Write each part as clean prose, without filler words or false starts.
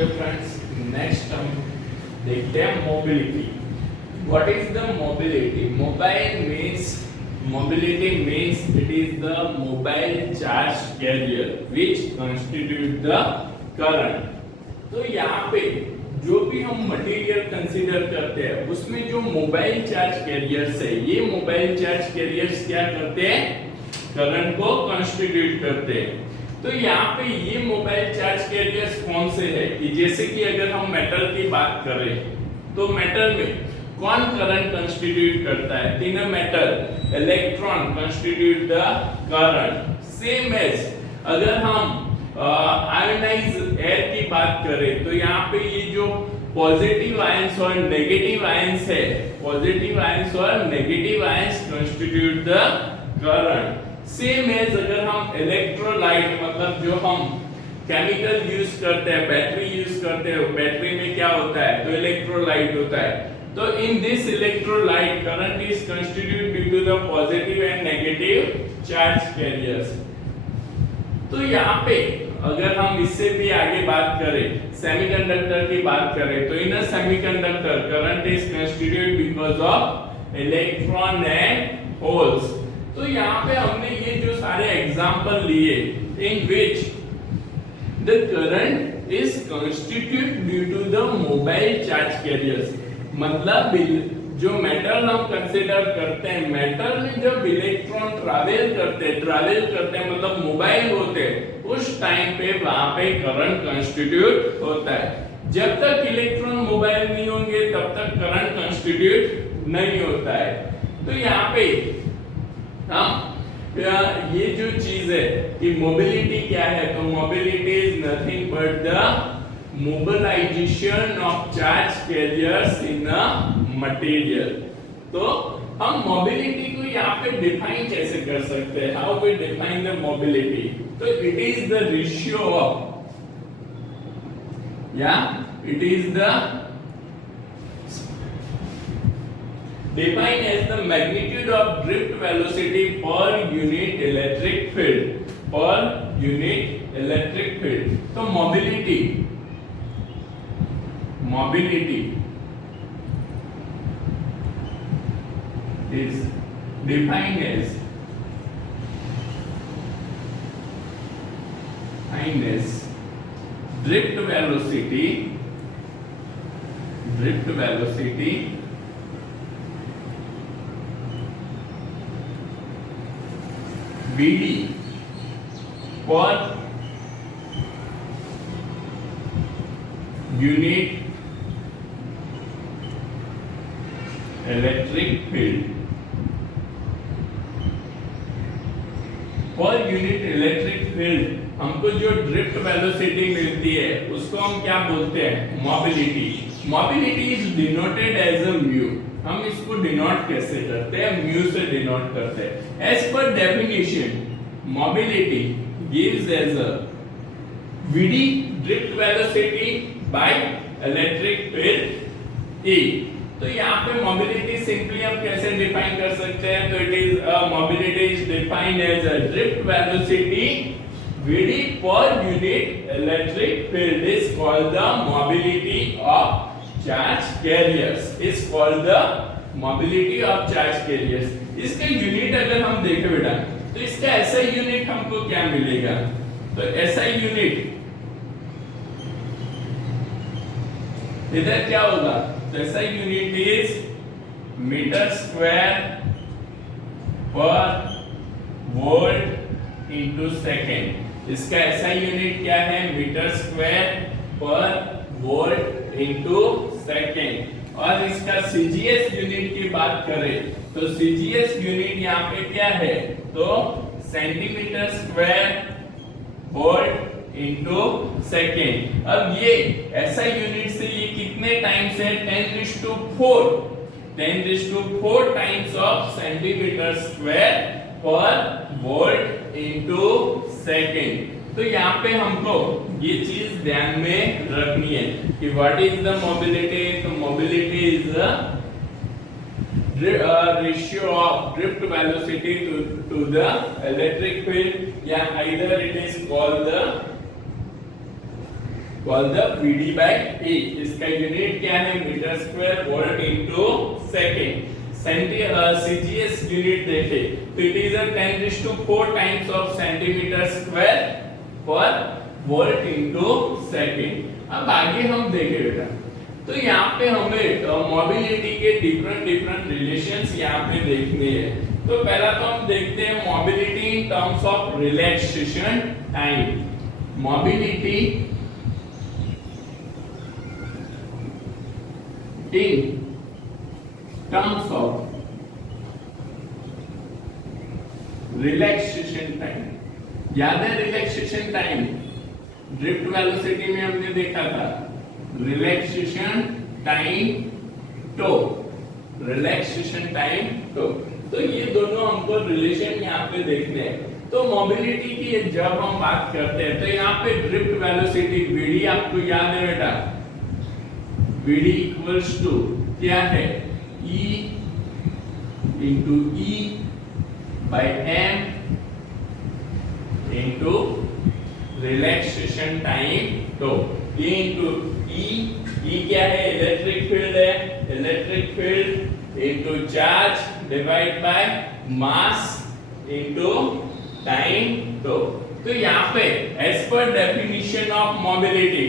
Okay friends, next हम देखते हैं mobility. What is the mobility? Mobility means it is the mobile charge carrier which constitute the current. तो यहाँ पे जो भी हम मटेरियल कंसीडर करते हैं उसमें जो मोबाइल चार्ज कैरियर्स है, ये मोबाइल चार्ज कैरियर्स क्या करते हैं? करंट को कंस्टिट्यूट करते हैं. तो यहाँ पे ये मोबाइल चार्ज कैरियर्स कौन से है कि जैसे कि अगर हम मेटल की बात करें तो मेटल में कौन करंट कंस्टिट्यूट करता है? In a metal electron constitute the current. Same as अगर हम आयोनाइज एयर की बात करें तो यहाँ पे ये जो पॉजिटिव आयंस और नेगेटिव आयंस है, पॉजिटिव आयंस और negative ions constitute the current. Same as अगर हम इलेक्ट्रोलाइट मतलब जो हम केमिकल यूज करते हैं, बैटरी यूज करते हैं, बैटरी में क्या होता है? तो इलेक्ट्रोलाइट होता है. तो in this electrolyte current is constitute due to the positive and negative charge carriers. तो यहाँ पे अगर हम इससे भी आगे बात करें, सेमीकंडक्टर की बात करें तो in a semiconductor current is constitute because of electron and holes. तो यहाँ पे हमने ये जो सारे एग्जांपल लिए in which the current is constitute due to the mobile charge carriers. मतलब जो मेटल हम कंसीडर करते हैं, मेटल में जब इलेक्ट्रॉन ट्रैवल करते हैं मतलब मोबाइल होते हैं, उस टाइम पे वहां पे करंट कंस्टिट्यूट होता है. जब तक इलेक्ट्रॉन मोबाइल नहीं होंगे तब तक करंट कंस्टिट्यूट नहीं होता है. तो यहाँ पे हम ये जो चीज है कि मोबिलिटी क्या है, तो mobility is nothing but the mobilization of charge carriers in a material. तो हम मोबिलिटी को यहाँ पे डिफाइन कैसे कर सकते हैं? How we define the mobility? तो it is the ratio of, it is the defined as the magnitude of drift velocity per unit electric field, per unit electric field. तो mobility is defined as drift velocity Vd per unit electric field. Per unit electric field हमको जो drift velocity मिलती है उसको हम क्या बोलते हैं? Mobility. Mobility is denoted as a mu. हम इसको डिनोट कैसे करते हैं? म्यू से डिनोट करते हैं. As per definition mobility gives as a Vd drift velocity by electric field E. तो यहाँ पे मोबिलिटी सिंपली हम कैसे डिफाइन कर सकते हैं? तो it is mobility is defined as a drift velocity Vd per unit electric field is called the mobility of charge carriers. Is called the mobility of charge carriers. इसका unit अगर हम देखें बेटा तो इसका ऐसा यूनिट हमको क्या मिलेगा? तो ऐसा यूनिट इधर क्या होगा? ऐसा unit is metre square per volt into second. इसका ऐसा यूनिट क्या है? Metre square per volt into second. और इसका सीजीएस यूनिट की बात करें तो सीजीएस यूनिट यहाँ पे क्या है? तो centimetre square volt into second. अब ये ऐसा यूनिट से ये कितने टाइम्स है? 10⁴ times of centimetre square per volt into second. तो यहाँ पे हमको ये चीज ध्यान में रखनी है कि व्हाट इज द मोबिलिटी. तो mobility is ratio of drift velocity to the electric field, yeah, either it is called the call the VD by E। इसका यूनिट क्या है, metre square volt into second. CGS unit देखे तो it is 10⁴ times of centimetre square per volt into second. अब आगे हम देखें बेटा, तो यहाँ पे हमें मोबिलिटी के डिफरेंट रिलेशंस यहाँ पे देखने हैं। तो पहला तो हम देखते हैं mobility in terms of relaxation time. Mobility in terms of relaxation time. याद है रिलैक्सेशन टाइम ड्रिफ्ट वेलोसिटी में हमने देखा था, relaxation time tau, relaxation time tau. तो ये दोनों हमको रिलेशन यहाँ पे देखने हैं। तो मोबिलिटी की जब हम बात करते हैं तो यहाँ पे ड्रिफ्ट वेलोसिटी VD आपको याद है बेटा, VD इक्वल्स टू क्या है, E into E by M into relaxation time tau. E into E क्या है, इलेक्ट्रिक फील्ड है, electric field into charge divide by mass into time tau. तो यहाँ पे as per definition of mobility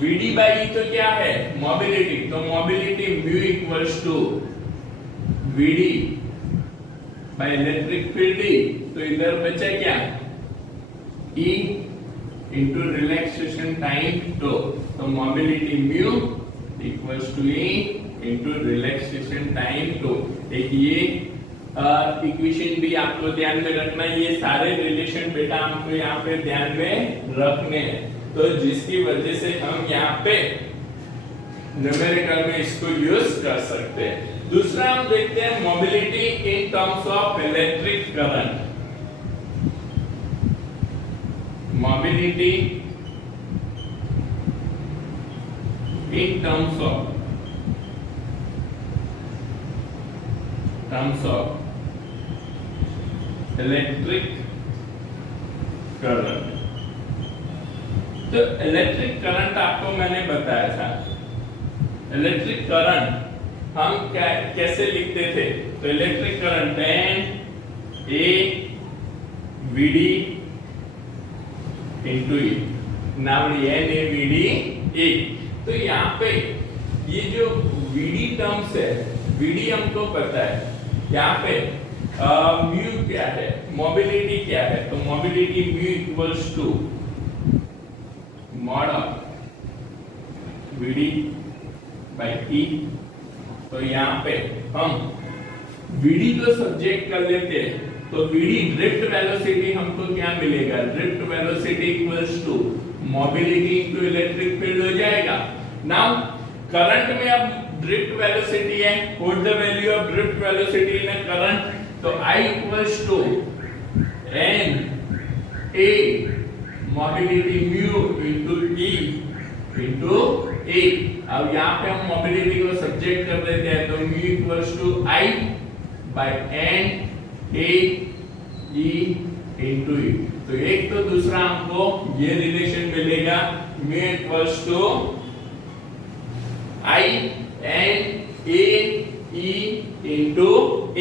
VD by E तो क्या है, mobility. तो mobility mu equals to VD by electric field E। तो इधर बचा क्या, E into relaxation time tau. तो mobility mu equals to E into relaxation time tau. एक ये इक्वेशन भी आपको ध्यान में रखना है। ये सारे रिलेशन बेटा हमको यहाँ पे ध्यान में रखने हैं, तो जिसकी वजह से हम यहाँ पे न्यूमेरिकल में इसको यूज कर सकते हैं। दूसरा हम देखते हैं mobility in terms of electric current. Mobility in terms of electric current. तो इलेक्ट्रिक करंट आपको मैंने बताया था, इलेक्ट्रिक करंट हम कैसे लिखते थे। तो electric current N A VD into E। Now N A VD E। तो यहाँ पे ये जो VD टर्म्स है, VD हमको पता है, यहाँ पे म्यू क्या है, मोबिलिटी क्या है। तो mobility mu equals to mod of VD by E। तो यहाँ पे हम VD को सब्जेक्ट कर लेते हैं, तो VD ड्रिफ्ट वेलोसिटी हमको क्या मिलेगा, drift velocity equals to mobility into electric field हो जाएगा। नाउ करंट में अब ड्रिफ्ट वेलोसिटी है, put the value of drift velocity in a current. तो I equals to N A mobility mu into E into A। अब यहाँ पे हम मोबिलिटी को सब्जेक्ट कर देते हैं, तो mu equals to I by N A E into E। तो एक तो दूसरा हमको ये रिलेशन मिलेगा, mu equals to I N A E into E।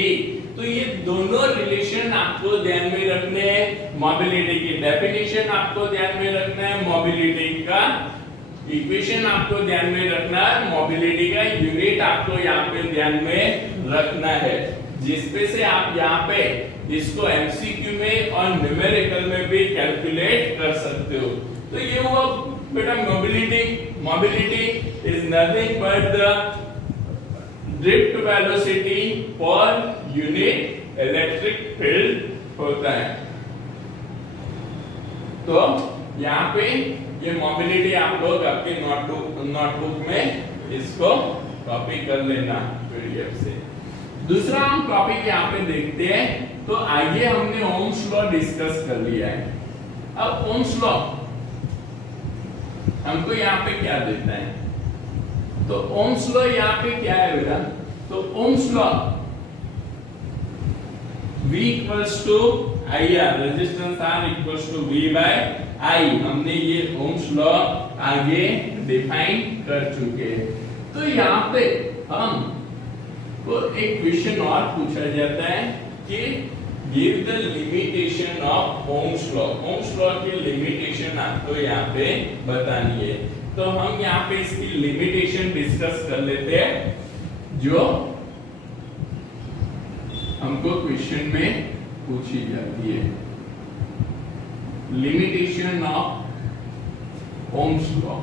तो ये दोनों रिलेशन आपको ध्यान में रखने हैं। मोबिलिटी की डेफिनेशन आपको ध्यान में रखना है, मोबिलिटी का इक्वेशन आपको ध्यान में रखना है, मोबिलिटी का यूनिट आपको यहाँ पे ध्यान में रखना है, जिसपे से आप यहाँ पे इसको एमसीक्यू में और न्यूमेरिकल में भी कैलकुलेट कर सकते हो। तो ये हुआ बेटा mobility. Mobility is nothing but the drift velocity per unit electric field होता है। तो यहाँ पे ये मोबिलिटी आप लोग आपके नोटबुक में इसको कॉपी कर लेना पीडीएफ से। दूसरा हम टॉपिक यहाँ पे देखते हैं। तो आइए हमने ओम्स लॉ डिस्कस कर लिया है। अब ओम्स लॉ हमको यहाँ पे क्या देता है, तो ओम्स लॉ यहाँ पे क्या है बेटा, तो Ohm's law V equals to IR, resistance R equals to V by I, हमने ये ओम्स लॉ आगे डिफाइन कर चुके हैं। तो यहाँ पे हम को एक क्वेश्चन और पूछा जाता है कि give the limitation of Ohm's law. Ohm's law की लिमिटेशन आपको यहाँ पे बतानी है। तो हम यहाँ पे इसकी लिमिटेशन डिस्कस कर लेते हैं जो हमको क्वेश्चन में पूछी जाती है। Limitation of Ohm's law.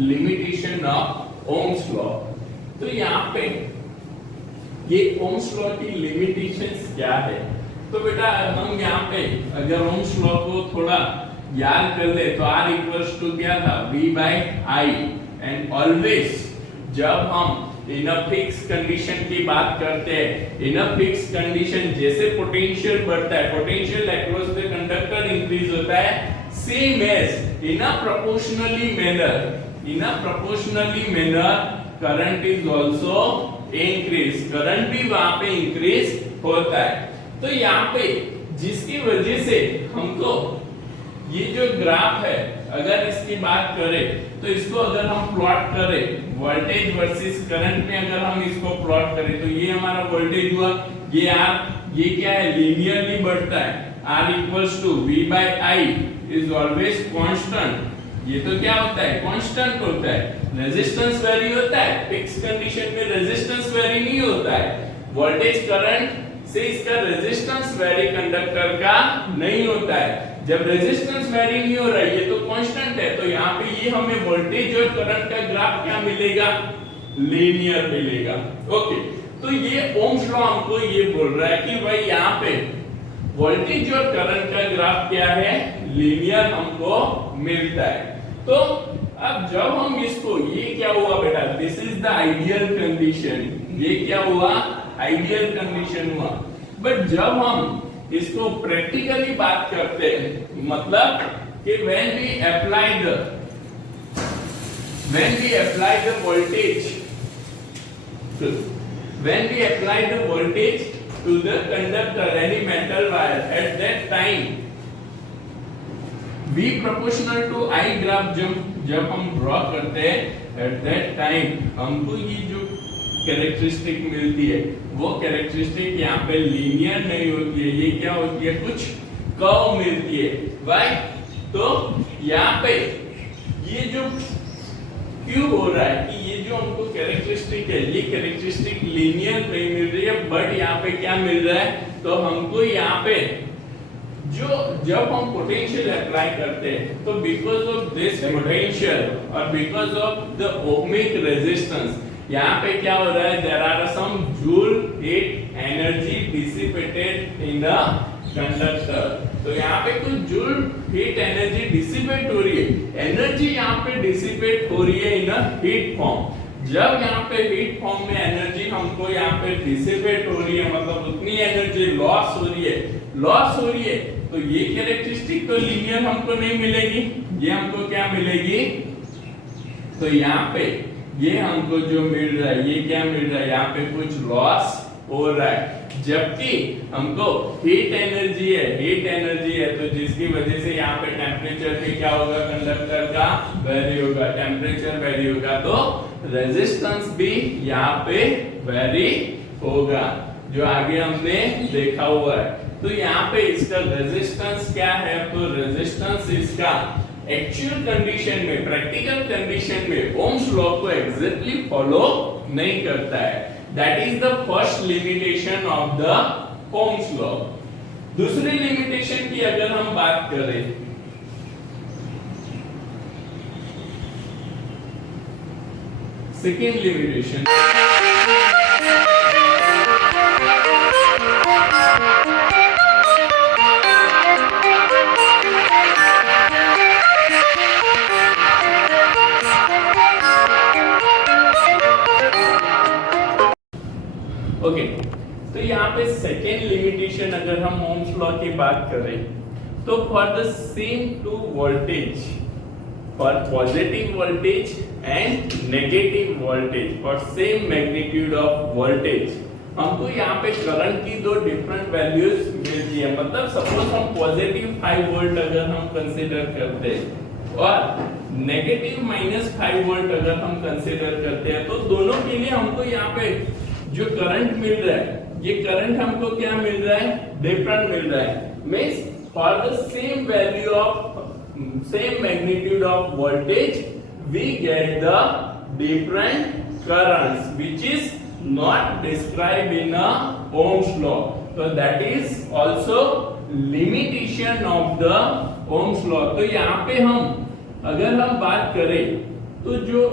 Limitation of ohms law. तो यहाँ पे ये ओम्स लॉ की लिमिटेशंस क्या है? तो बेटा हम यहाँ पे अगर ओम्स लॉ को थोड़ा याद कर ले तो R इक्वल्स टू क्या था? V by I। And always जब हम इन अ फिक्स कंडीशन की बात करते हैं, इन अ फिक्स कंडीशन जैसे पोटेंशियल बढ़ता है, potential across the conductor increase होता है, same as in a proportionally manner current is also increase. Current भी वहां पे इंक्रीज होता है। तो यहाँ पे जिसकी वजह से हमको ये जो ग्राफ है, अगर इसकी बात करें तो इसको अगर हम प्लॉट करें वोल्टेज वर्सेस करंट में, अगर हम इसको प्लॉट करें तो ये हमारा वोल्टेज हुआ, ये R, ये क्या है? लीनियरली बढ़ता है। R equals to V by I is always constant. ये तो क्या होता है? कांस्टेंट होता है। रेजिस्टेंस वेरी होता है, फिक्स कंडीशन में रेजिस्टेंस वेरी नहीं होता है। वोल्टेज करंट से इसका रेजिस्टेंस वेरी कंडक्टर का नहीं होता है। जब रेजिस्टेंस वेरी नहीं हो रहा है, ये तो कांस्टेंट है, तो यहाँ पे ये हमें वोल्टेज और करंट का ग्राफ क्या मिलेगा? लीनियर मिलेगा। ओके, तो ये ओम्स लॉ हमको ये बोल रहा है कि भाई यहाँ पे वोल्टेज और करंट का ग्राफ क्या है? लीनियर हमको मिलता है। तो अब जब हम इसको, ये क्या हुआ बेटा? This is the ideal condition. ये क्या हुआ? आइडियल कंडीशन हुआ। बट जब हम इसको प्रैक्टिकली बात करते हैं, मतलब कि when we apply the voltage to the conductor, any metal wire, at that time V proportional to I graph जब हम ड्रॉ करते हैं, at that time हमको ये जो कैरेक्टरिस्टिक मिलती है, वो कैरेक्टरिस्टिक यहाँ पे लीनियर नहीं होती है। ये क्या होती है? कुछ कर्व मिलती है। वाई? तो यहाँ पे ये जो क्यों हो रहा है कि ये जो हमको कैरेक्टरिस्टिक है, ये कैरेक्टरिस्टिक लीनियर नहीं मिल रही है, बट यहाँ पे क्या मिल रहा है? तो हमको यहाँ पे जो जब हम पोटेंशियल अप्लाई करते हैं, तो बिकॉज ऑफ दिस पोटेंशियल और because of the ohmic resistance, यहाँ पे क्या हो रहा है? There are some joule heat energy dissipated in the conductor. तो यहाँ पे कुछ जूल हीट एनर्जी डिसिपेट हो रही है। एनर्जी यहाँ पे डिसिपेट हो रही है इन अ हीट फॉर्म। जब यहाँ पे हीट फॉर्म में एनर्जी हमको यहाँ पे डिसिपेट हो रही है, मतलब उतनी एनर्जी लॉस हो रही है, तो ये कैरेक्टरिस्टिक तो लीनियर हमको नहीं मिलेगी। ये हमको क्या मिलेगी? तो यहाँ पे ये हमको जो मिल रहा है, ये क्या मिल रहा है? यहाँ पे कुछ लॉस हो रहा है, जबकि हमको हीट एनर्जी है, तो जिसकी वजह से यहाँ पे टेम्परेचर भी क्या होगा? कंडक्टर का वेरी होगा, टेम्परेचर वेरी होगा, तो रेजिस्टेंस भी यहाँ पे वेरी होगा, जो आगे हमने देखा हुआ है। तो यहाँ पे इसका रेजिस्टेंस क्या है? तो रेजिस्टेंस इसका एक्चुअल कंडीशन में, प्रैक्टिकल कंडीशन में ओम्स लॉ को एग्जैक्टली फॉलो नहीं करता है। That is the first limitation of the Ohm's law. दूसरी लिमिटेशन की अगर हम बात करें, सेकेंड लिमिटेशन, ओके, तो यहाँ पे सेकेंड लिमिटेशन अगर हम ओम्स लॉ की बात करें, तो for the same two voltage, for positive voltage and negative voltage for same magnitude of voltage, हमको यहाँ पे करंट की दो डिफरेंट वैल्यूज मिलती है। मतलब सपोज हम पॉजिटिव 5 वोल्ट अगर हम कंसीडर करते हैं और नेगेटिव -5 वोल्ट अगर हम कंसीडर करते हैं, तो दोनों के लिए हमको यहाँ पे जो करंट मिल रहा है, ये करंट हमको क्या मिल रहा है, डिफरेंट मिल रहा है। Means for the same value of same magnitude of voltage we get the different currents which is not described in a Ohm's law. So that is also limitation of the Ohm's law. तो यहाँ पे हम अगर हम बात करें तो जो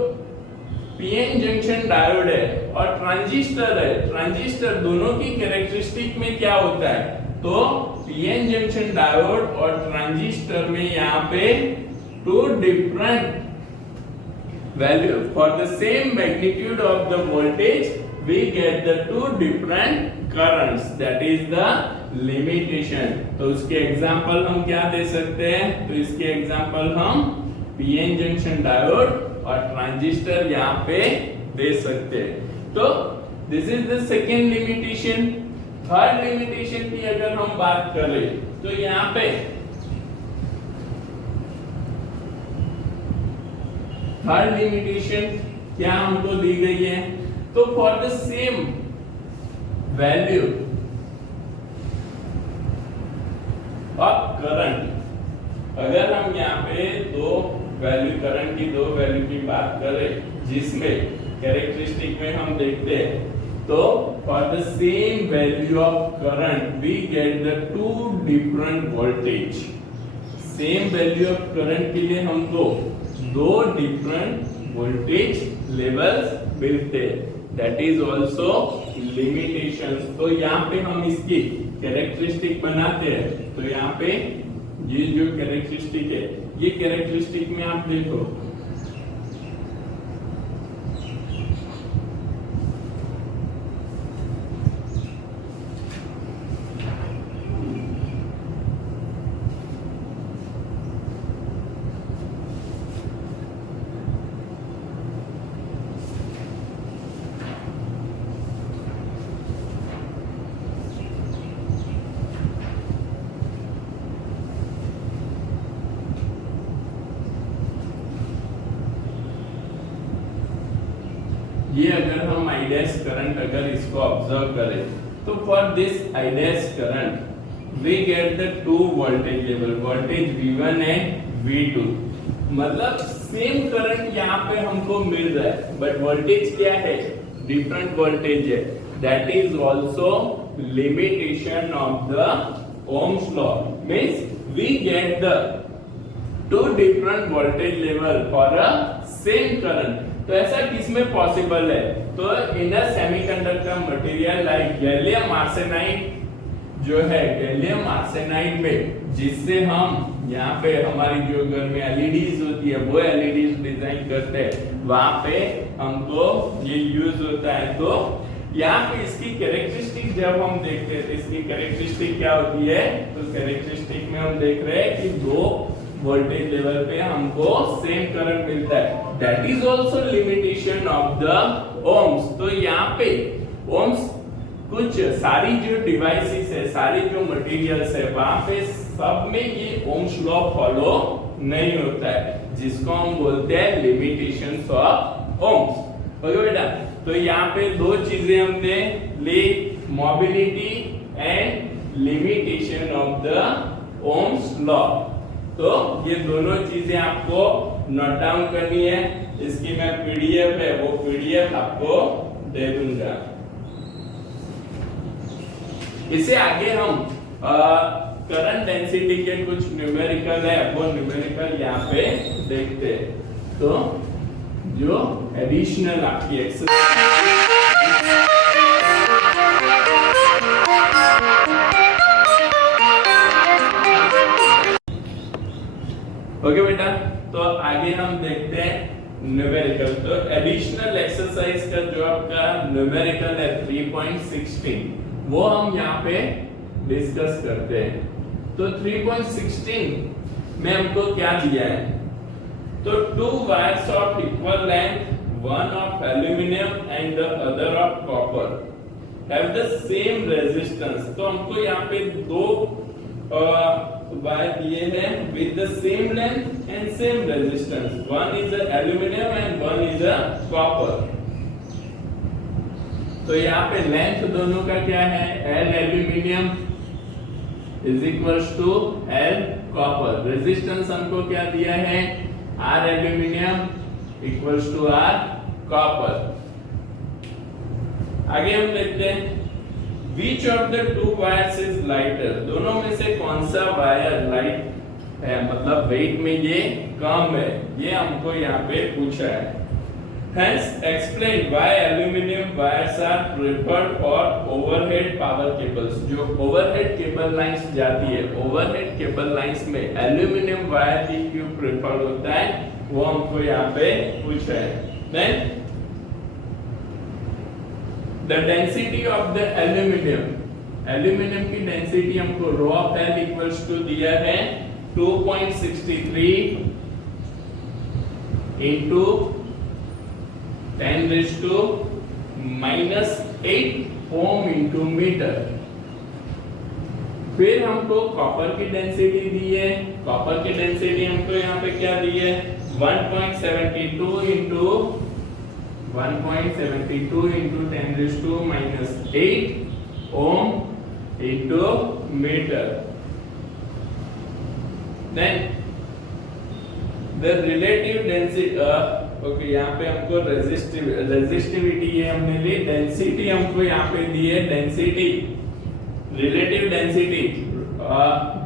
पीएन जंक्शन डायोड है और ट्रांजिस्टर है, ट्रांजिस्टर दोनों की कैरेक्टरिस्टिक में क्या होता है, तो पीएन जंक्शन डायोड और ट्रांजिस्टर में यहाँ पे two different value for the same magnitude of the voltage we get the two different currents, that is the limitation. तो उसके एग्जांपल हम क्या दे सकते हैं, तो इसके एग्जांपल हम पीएन जंक्शन डायोड और ट्रांजिस्टर यहाँ पे दे सकते हैं। तो this is the second limitation. Third limitation की अगर हम बात करें तो यहाँ पे थर्ड लिमिटेशन क्या हमको दी गई है, तो for the same value of current, अगर हम यहाँ पे दो वैल्यू करंट की दो वैल्यू की बात करें जिसमें कैरेक्टरिस्टिक में हम देखते हैं, तो for the same value of current we get the two different voltage. Same value of current के लिए हमको दो डिफरेंट वोल्टेज लेवल्स मिलते हैं, दैट इज ऑल्सो लिमिटेशंस। तो यहाँ पे हम इसकी कैरेक्टरिस्टिक बनाते हैं, तो यहाँ पे ये जो कैरेक्टरिस्टिक है, ये कैरेक्टरिस्टिक में आप देखो ये अगर हम I डैश करंट अगर इसको ऑब्जर्व करें, तो for this I dash current we get the two voltage level, voltage V1 and V2। मतलब सेम करंट यहाँ पे हमको मिल रहा है, बट वोल्टेज क्या है, डिफरेंट वोल्टेज है। That is also limitation of the Ohm's law, means we get the two different voltage level for a same current. तो ऐसा किसमें पॉसिबल है, तो in a semiconductor material like gallium arsenide जो है, गैलियम आर्सेनाइड में जिससे हम यहाँ पे हमारी जो घर में एलईडीज होती है वो एलईडीज डिजाइन करते हैं, वहां पे हमको ये यूज होता है। तो यहाँ पे इसकी कैरेक्टरिस्टिक जब हम देखते हैं तो इसकी कैरेक्टरिस्टिक क्या होती है, तो कैरेक्टरिस्टिक में हम देख रहे हैं कि दो वोल्टेज लेवल पे हमको सेम करंट मिलता है, that is also limitation of the Ohm's. तो यहाँ पे ओम्स कुछ सारी जो डिवाइसेस है, सारी जो मटेरियल्स है, वहां पे सब में ये ओम्स लॉ फॉलो नहीं होता है, जिसको हम बोलते हैं लिमिटेशंस ऑफ ओम्स। ओके बेटा, तो यहाँ पे दो चीजें हमने ली, mobility and limitation of the Ohm's law. तो ये दोनों चीजें आपको नोट डाउन करनी है। इसकी मैं पीडीएफ है, वो पीडीएफ आपको दे दूंगा। इससे आगे हम करंट डेंसिटी के कुछ न्यूमेरिकल है, वो न्यूमेरिकल यहाँ पे देखते हैं। तो जो एडिशनल आपकी एक्सरसाइज ओके बेटा, तो आगे हम देखते हैं न्यूमेरिकल। तो एडिशनल एक्सरसाइज का जो आपका न्यूमेरिकल है 3.16, वो हम यहाँ पे डिस्कस करते हैं। तो 3.16 में हमको क्या दिया है, तो two wires of equal length, one of aluminum and the other of copper, have the same resistance. तो हमको यहाँ पे दो वायर दिए हैं with the same length and same resistance. One is a aluminum and one is a copper. तो यहाँ पे लेंथ दोनों का क्या है? L aluminium is equals to L copper. Resistance हमको क्या दिया है? R aluminium equals to R copper. आगे हम देखते हैं Which of the two wires is lighter? दोनों में से कौन सा वायर लाइट है, मतलब वेट में ये कम है, ये हमको यहाँ पे पूछा है. Hence explain why aluminum wires are preferred for overhead power cables. जो overhead cable lines जाती है, overhead cable lines में aluminum wire ही क्यों preferred होता है, वो हमको यहाँ पे पूछा है. Then the density of the aluminum की डेंसिटी हमको rho of L equals to दिया है 2.63 into 10 raised to minus 8 ohm into metre. फिर हमको कॉपर की डेंसिटी दी है. कॉपर की डेंसिटी हमको यहाँ पे क्या दी है? 1.72 into 10 raised to minus 8 ohm into meter. Then the relative density okay, यहाँ पे हमको रेजिस्टिविटी ये हमने ली. डेंसिटी हमको यहाँ पे दी है डेंसिटी, रिलेटिव डेंसिटी,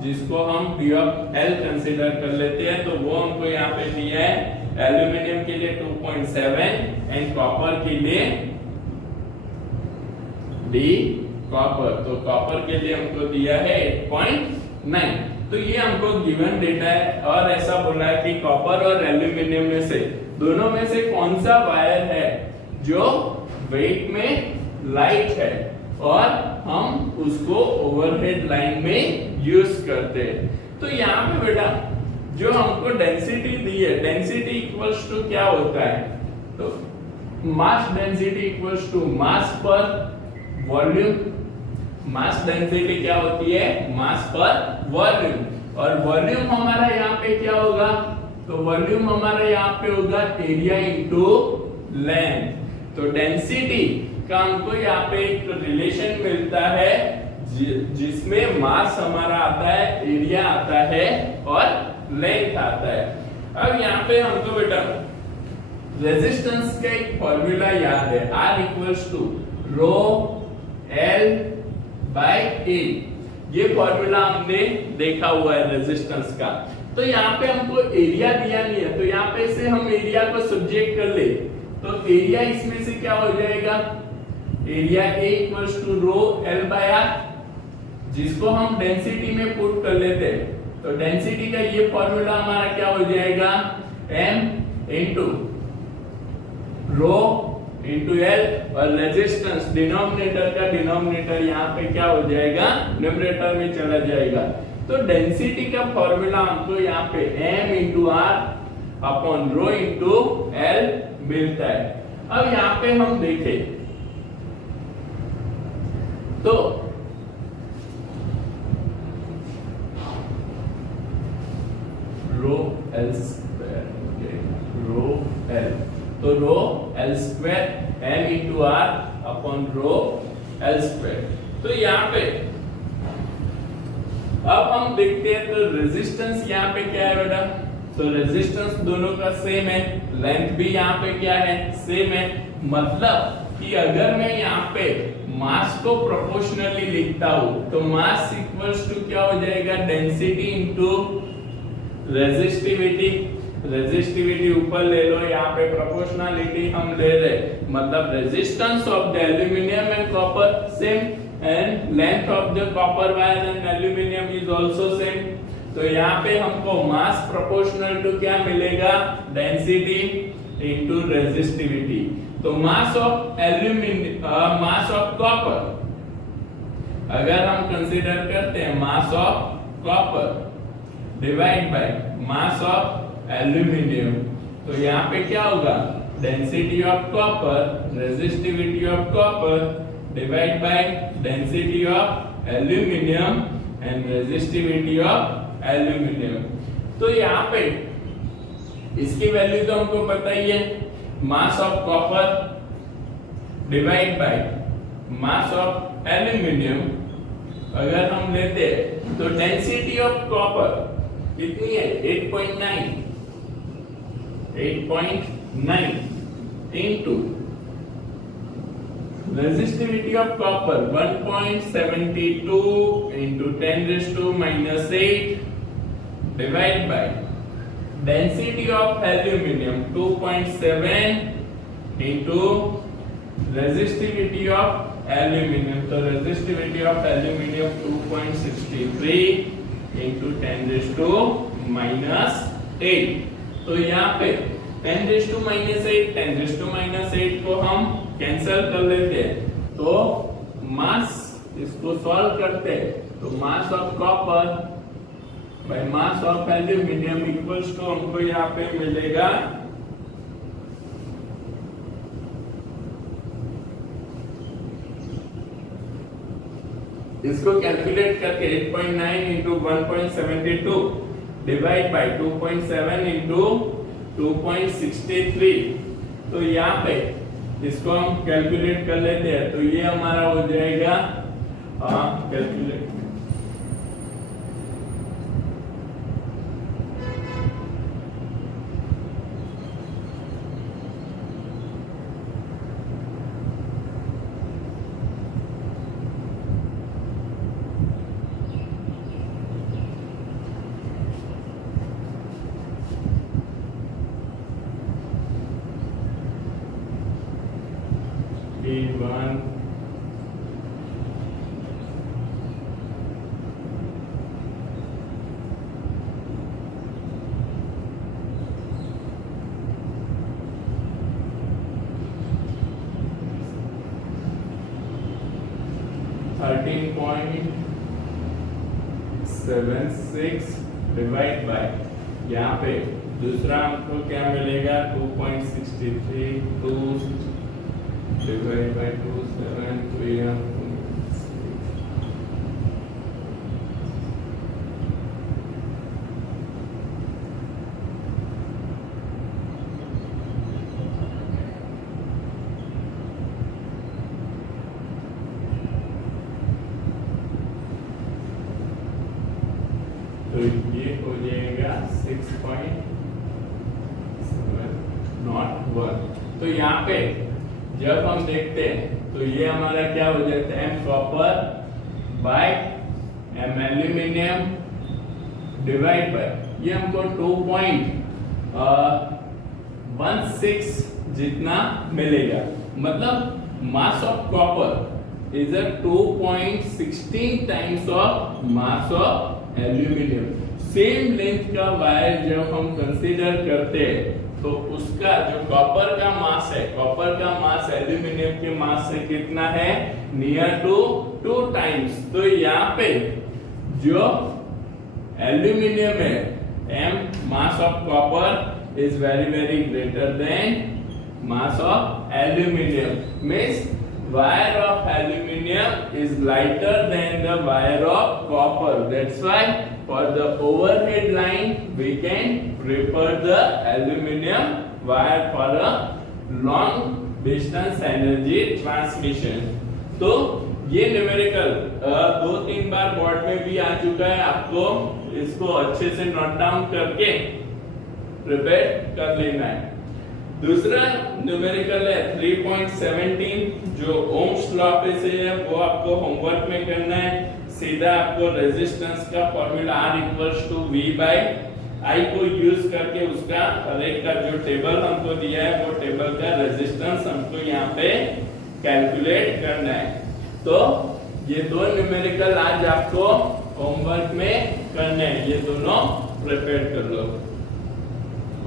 जिसको हम P of L कंसीडर कर लेते हैं. तो वो हमको यहाँ पे दिया है एल्यूमिनियम के लिए 2.7 एंड कॉपर के लिए D कॉपर. तो कॉपर के लिए हमको दिया है 8.9. तो ये हमको गिवन डेटा है और ऐसा बोला है कि कॉपर और एल्यूमिनियम में से दोनों में से कौन सा वायर है जो वेट में लाइट है और हम उसको ओवरहेड लाइन में यूज करते हैं. तो यहाँ पे बेटा जो हमको डेंसिटी दी है, डेंसिटी इक्वल्स टू क्या होता है? तो mass density equals to mass per volume. Mass density क्या होती है? मास पर वॉल्यूम. और वॉल्यूम हमारा यहाँ पे क्या होगा? तो वॉल्यूम हमारा यहाँ पे होगा एरिया इनटू लेंथ. तो डेंसिटी का हमको यहाँ पे एक रिलेशन मिलता है जिसमें मास हमारा आता है, एरिया आता है और लेंथ आता है. अब यहाँ पे हमको बेटा रेजिस्टेंस का एक फॉर्मूला याद है, R equals to rho L by A. ये फॉर्मूला हमने देखा हुआ है रेजिस्टेंस का. तो यहाँ पे हमको एरिया दिया नहीं है, तो यहाँ पे से हम एरिया को सब्जेक्ट कर ले तो एरिया इसमें से क्या हो जाएगा? Area A equals to rho L by R, जिसको हम डेंसिटी में पुट कर लेते हैं. तो डेंसिटी का ये फॉर्मूला हमारा क्या हो जाएगा? M इनटू रो इनटू L, और रेजिस्टेंस डिनोमिनेटर का डिनोमिनेटर यहाँ पे क्या हो जाएगा? न्यूमरेटर में चला जाएगा. तो डेंसिटी का फॉर्मूला हमको यहाँ पे M into R upon rho into L मिलता है. अब यहाँ पे हम देखें तो रो L स्क्वायर, रो L, तो रो L square M into R upon rho L square. तो यहाँ पे अब हम देखते हैं तो रेजिस्टेंस यहाँ पे क्या है बेटा? तो रेजिस्टेंस दोनों का सेम है, लेंथ भी यहाँ पे क्या है? सेम है. मतलब कि अगर मैं यहाँ पे मास को प्रोपोर्शनली लिखता हूँ तो मास इक्वल्स टू क्या हो जाएगा? Density into resistivity. रेजिस्टिविटी ऊपर ले लो, यहाँ पे प्रोपोर्शनलिटी हम ले रहे, मतलब resistance of the aluminium and copper same and length of the copper wire and aluminum is also same. तो यहाँ पे हमको mass proportional to क्या मिलेगा? Density into resistivity. तो mass of aluminum, mass of copper, अगर हम consider करते हैं mass of copper divide by mass of aluminum, तो यहाँ पे क्या होगा, density of copper, resistivity of copper divide by density of aluminium and resistivity of aluminium. तो यहाँ पे इसकी वैल्यू तो हमको पता ही है, मास of copper divide by mass of aluminium. अगर हम लेते हैं तो डेंसिटी ऑफ कॉपर कितनी है, 8.9 into resistivity of copper 1.72 into 10 raised to minus 8 divided by density of aluminum 2.7 into resistivity of aluminum, तो resistivity of aluminum 2.63 into 10 raised to minus 8। तो यहाँ पे 10 raised to minus 8, 10 raised to minus 8 को हम cancel कर लेते हैं, तो मास इसको सॉल्व करते हैं, तो mass of copper by mass of aluminium equals to हमको यहाँ पे मिलेगा इसको कैलकुलेट करके 8.9 into 1.72 डिवाइड बाय 2.7 into 2.63। तो यहाँ पे इसको हम कैलकुलेट कर लेते हैं, तो ये हमारा हो जाएगा कैलकुलेट 13.76 डिवाइड बाय यहाँ पे दूसरा हमको क्या मिलेगा 2.63 2 डिवाइड बाय 273 तो ये हो जाएगा 6.701। तो यहाँ पे जब हम देखते हैं तो ये हमारा क्या हो जाता है, m copper by m aluminium divide by ये हमको 2.16 जितना मिलेगा, मतलब mass of copper is a 2.16 times of mass of aluminium. Same length का वायर जब हम कंसीडर करते हैं तो उसका जो कॉपर का मास है, कॉपर का मास एल्यूमिनियम के मास से कितना है, नियर टू 2 टाइम्स। तो यहाँ पे जो एल्यूमिनियम है m mass of copper is very greater then mass of aluminium, means wire of aluminium is lighter than the wire of copper. That's why for the overhead line we can prefer the aluminium wire for a long distance energy transmission. तो ये numerical 2-3 बार board में भी आ चुका है, आपको इसको अच्छे से नोट डाउन करके प्रिपेयर कर लेना है। दूसरा न्यूमेरिकल है 3.17 जो ओम्स लॉ पे से है, वो आपको होमवर्क में करना है। सीधा आपको रेजिस्टेंस का formula R equals to V by I को यूज करके उसका हर एक का जो टेबल हमको दिया है वो टेबल का रेजिस्टेंस हमको यहाँ पे कैलकुलेट करना है। तो ये दो न्यूमेरिकल आज आपको होमवर्क में करने हैं, ये दोनों प्रिपेयर कर लो।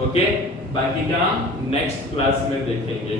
ओके, बाकी का हम नेक्स्ट क्लास में देखेंगे।